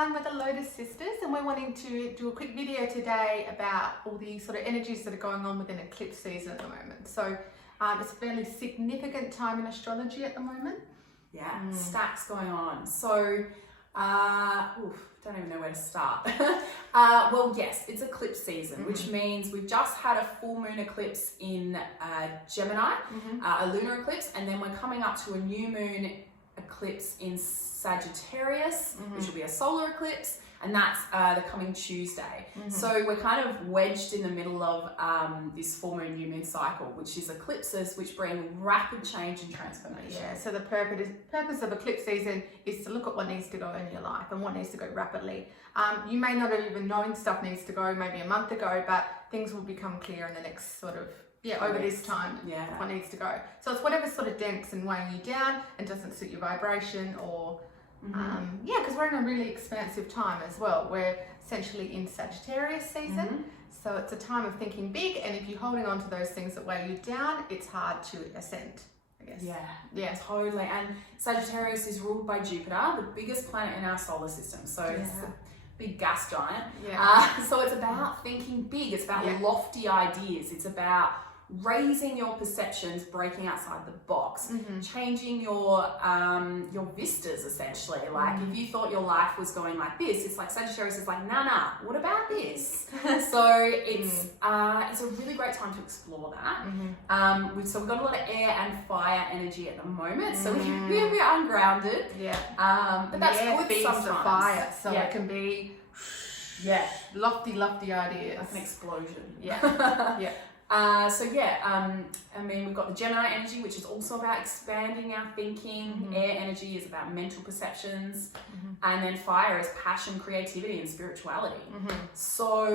everyone, we're the Lotus Sisters, and we're wanting to do a quick video today about all the sort of energies that are going on within eclipse season at the moment. So it's a fairly significant time in astrology at the moment. Yeah, stacks going on. So, don't even know where to start. Well, yes, it's eclipse season, which means we've just had a full moon eclipse in Gemini, a lunar eclipse, and then we're coming up to a new moon eclipse in Sagittarius, which will be a solar eclipse, and that's the coming Tuesday. So we're kind of wedged in the middle of this full moon new moon cycle, which is eclipses, which bring rapid change and transformation. Yeah, so the purpose of eclipse season is to look at what needs to go in your life and what needs to go rapidly. You may not have even known stuff needs to go maybe a month ago, but things will become clear in the next sort of over this time, what needs to go. So it's whatever sort of denks and weighing you down and doesn't suit your vibration, or because we're in a really expansive time as well. We're essentially in Sagittarius season, so it's a time of thinking big, and if you're holding on to those things that weigh you down, it's hard to ascend, I guess. Yeah, totally. And Sagittarius is ruled by Jupiter, the biggest planet in our solar system. So it's a big gas giant. So it's about thinking big. It's about lofty ideas. It's about raising your perceptions, breaking outside the box, changing your vistas, essentially. Like if you thought your life was going like this, it's like Sagittarius is like, nah, what about this? So it's a really great time to explore that. So we've got a lot of air and fire energy at the moment, so we're a bit ungrounded. But that's good sometimes. The fire, so it can be lofty ideas. Like an explosion. I mean, we've got the Gemini energy, which is also about expanding our thinking. Air energy is about mental perceptions. And then fire is passion, creativity, and spirituality. So,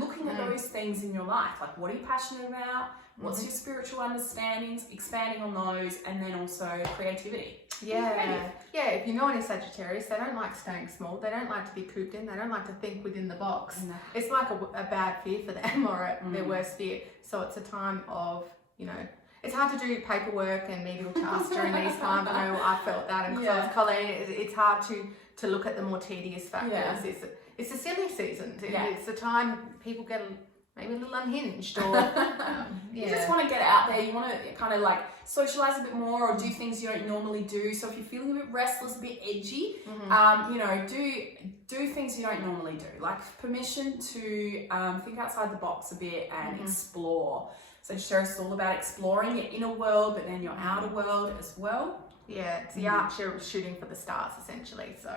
looking at those things in your life, like what are you passionate about? What's your spiritual understandings? Expanding on those, and then also creativity. If you know any Sagittarius, they don't like staying small. They don't like to be cooped in. They don't like to think within the box. It's like a bad fear for them, or their worst fear. So it's a time of, it's hard to do paperwork and menial tasks during these times. I know I felt that, and because I was Colleen, it's hard to look at the more tedious factors. It's a silly season. It's the time people get maybe a little unhinged, or you just want to get out there. You want to kind of like socialize a bit more, or do things you don't normally do. So if you're feeling a bit restless, a bit edgy, do things you don't normally do. Like permission to think outside the box a bit and explore. So Sagittarius is all about exploring your inner world, but then your outer world as well. It's the archer shooting for the stars, essentially. So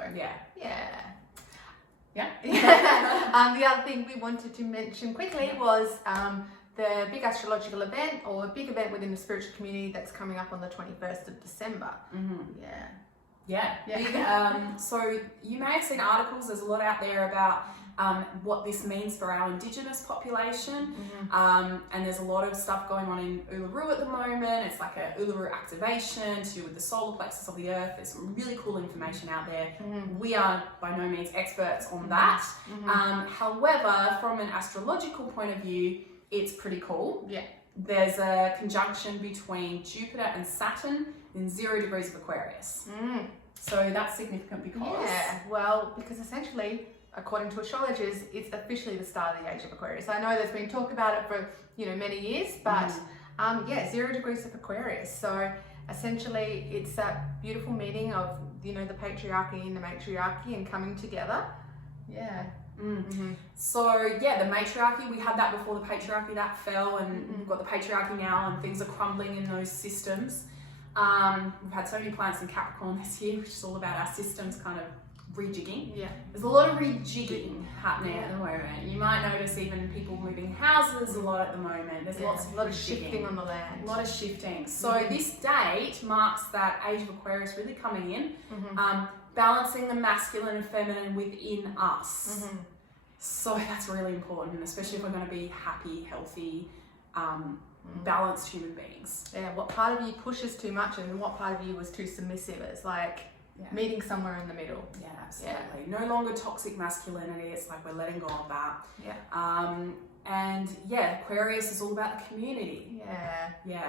the other thing we wanted to mention quickly was the big astrological event, or a big event within the spiritual community that's coming up on the 21st of December. So you may have seen articles, there's a lot out there about what this means for our Indigenous population, and there's a lot of stuff going on in Uluuru at the moment. It's like a Uluuru activation to do with the solar plexus of the earth. There's some really cool information out there. We are by no means experts on that. However, from an astrological point of view, it's pretty cool. There's a conjunction between Jupiter and Saturn in 0 degrees of Aquarius. So that's significant because essentially, according to astrologers, it's officially the start of the Age of Aquarius. I know there's been talk about it for many years, but 0 degrees of Aquarius. So essentially, it's that beautiful meeting of the patriarchy and the matriarchy and coming together. So the matriarchy, we had that before the patriarchy, that fell, and we've got the patriarchy now, and things are crumbling in those systems. We've had so many planets in Capricorn this year, which is all about our systems kind of rejigging. There's a lot of rejigging happening at the moment. You might notice even people moving houses a lot at the moment. There's a lot of shifting on the land. A lot of shifting. So this date marks that Age of Aquarius really coming in, balancing the masculine and feminine within us. So that's really important, especially if we're going to be happy, healthy, balanced human beings. What part of you pushes too much and what part of you was too submissive? It's like meeting somewhere in the middle. Absolutely. No longer toxic masculinity. It's like we're letting go of that. And Aquarius is all about the community.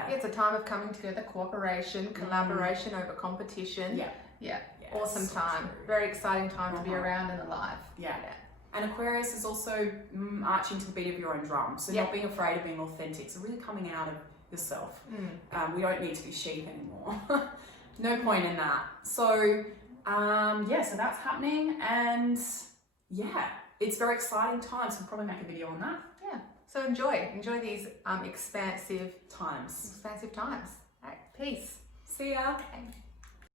It's a time of coming together, cooperation, collaboration over competition. Yeah, awesome so time. true. Very exciting time to be around and alive. Yeah. And Aquarius is also marching to the beat of your own drum. So not being afraid of being authentic. So really coming out of yourself. We don't need to be sheep anymore. No point in that. So so that's happening, and yeah, it's very exciting times. So we'll probably make a video on that. Yeah. So enjoy these expansive Times. times. All right. Peace. See ya. Okay.